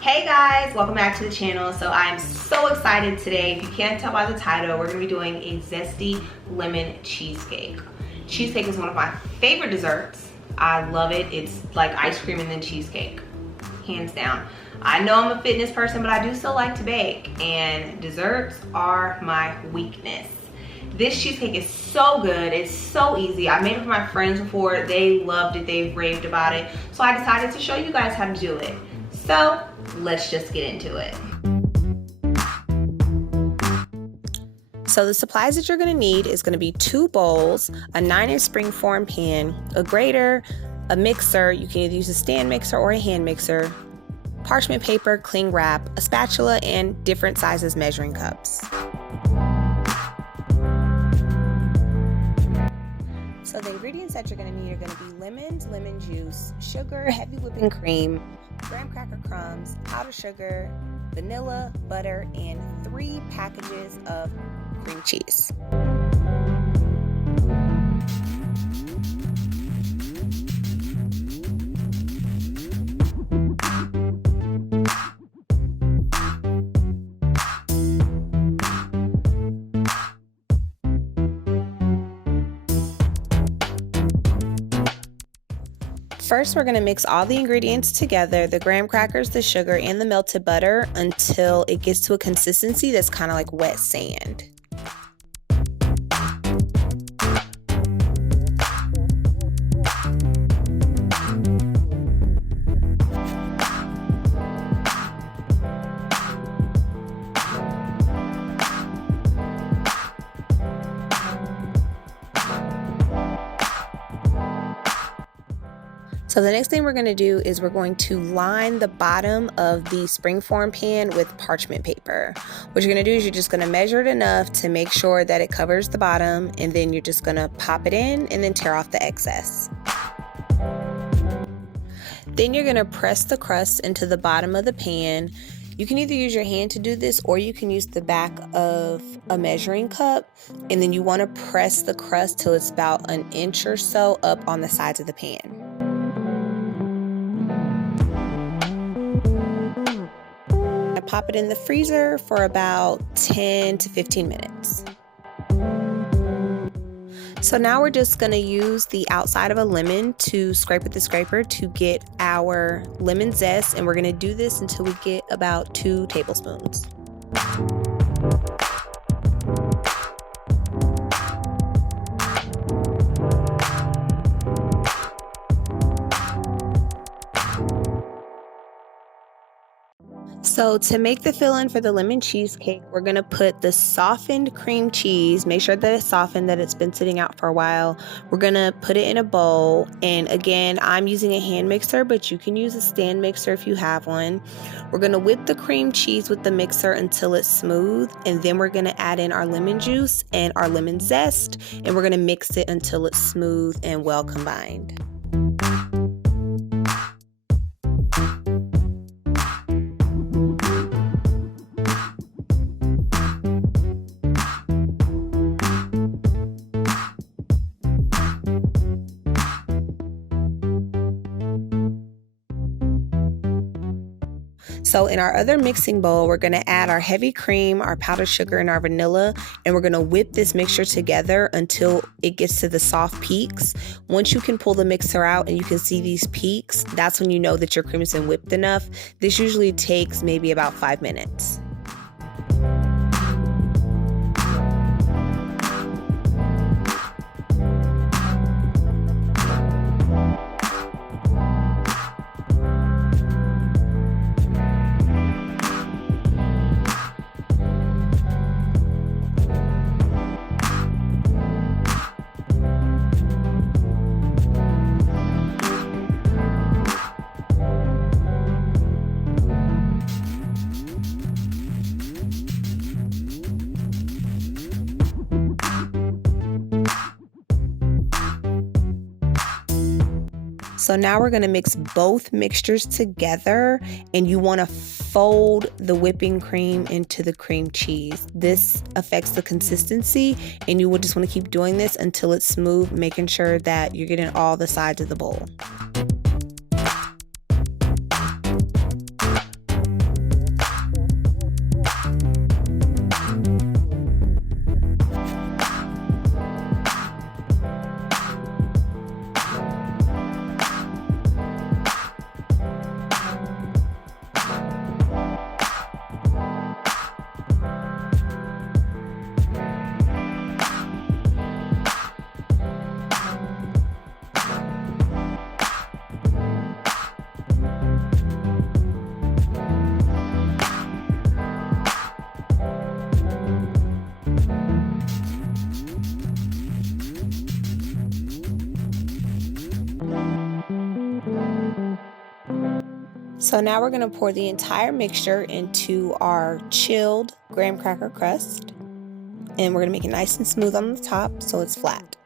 Hey guys, welcome back to the channel. So I'm so excited today. If you can't tell by the title, we're gonna be doing a zesty lemon cheesecake. Cheesecake is one of my favorite desserts. I love it. It's like ice cream and then cheesecake, hands down. I know I'm a fitness person, but I do still like to bake, and desserts are my weakness. This cheesecake is so good. It's so easy. I made it for my friends before. They loved it. They raved about it. So I decided to show you guys how to do it. So let's just get into it. So the supplies that you're gonna need is gonna be 2 bowls, a 9-inch springform pan, a grater, a mixer. You can either use a stand mixer or a hand mixer, parchment paper, cling wrap, a spatula, and different sizes measuring cups. So the ingredients that you're gonna need are gonna be lemons, lemon juice, sugar, heavy whipping cream, graham cracker crumbs, powdered sugar, vanilla, butter, and 3 packages of cream cheese. First, we're gonna mix all the ingredients together, the graham crackers, the sugar, and the melted butter until it gets to a consistency that's kind of like wet sand. So the next thing we're going to do is we're going to line the bottom of the springform pan with parchment paper. What you're going to do is you're just going to measure it enough to make sure that it covers the bottom, and then you're just going to pop it in and then tear off the excess. Then you're going to press the crust into the bottom of the pan. You can either use your hand to do this, or you can use the back of a measuring cup, and then you want to press the crust till it's about 1 inch or so up on the sides of the pan. Pop it in the freezer for about 10 to 15 minutes. So now we're just going to use the outside of a lemon to scrape with the scraper to get our lemon zest, and we're going to do this until we get about 2 tablespoons. So to make the filling for the lemon cheesecake, we're going to put the softened cream cheese, make sure that it's softened, that it's been sitting out for a while. We're going to put it in a bowl, and again, I'm using a hand mixer, but you can use a stand mixer if you have one. We're going to whip the cream cheese with the mixer until it's smooth, and then we're going to add in our lemon juice and our lemon zest, and we're going to mix it until it's smooth and well combined. So in our other mixing bowl, we're going to add our heavy cream, our powdered sugar, and our vanilla, and we're going to whip this mixture together until it gets to the soft peaks. Once you can pull the mixer out and you can see these peaks, that's when you know that your cream has been whipped enough. This usually takes maybe about 5 minutes. So now we're going to mix both mixtures together, and you want to fold the whipping cream into the cream cheese. This affects the consistency, and you will just want to keep doing this until it's smooth, making sure that you're getting all the sides of the bowl. So now we're going to pour the entire mixture into our chilled graham cracker crust. And we're going to make it nice and smooth on the top so it's flat.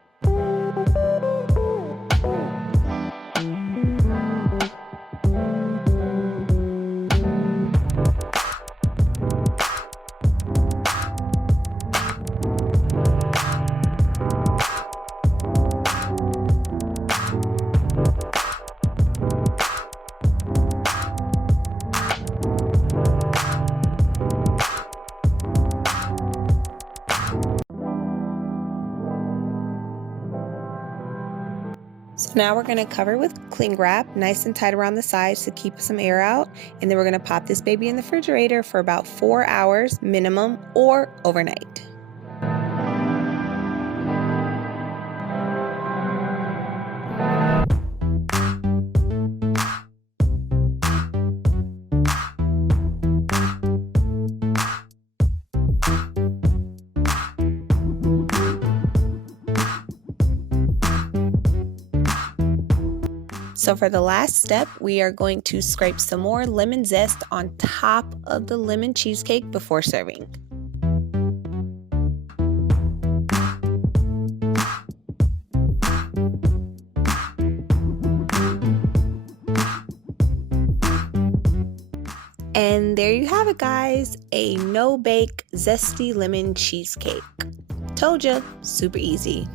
So now we're going to cover with cling wrap, nice and tight around the sides to keep some air out. And then we're going to pop this baby in the refrigerator for about 4 hours minimum or overnight. So for the last step, we are going to scrape some more lemon zest on top of the lemon cheesecake before serving. And there you have it, guys, a no-bake zesty lemon cheesecake. Told ya, super easy.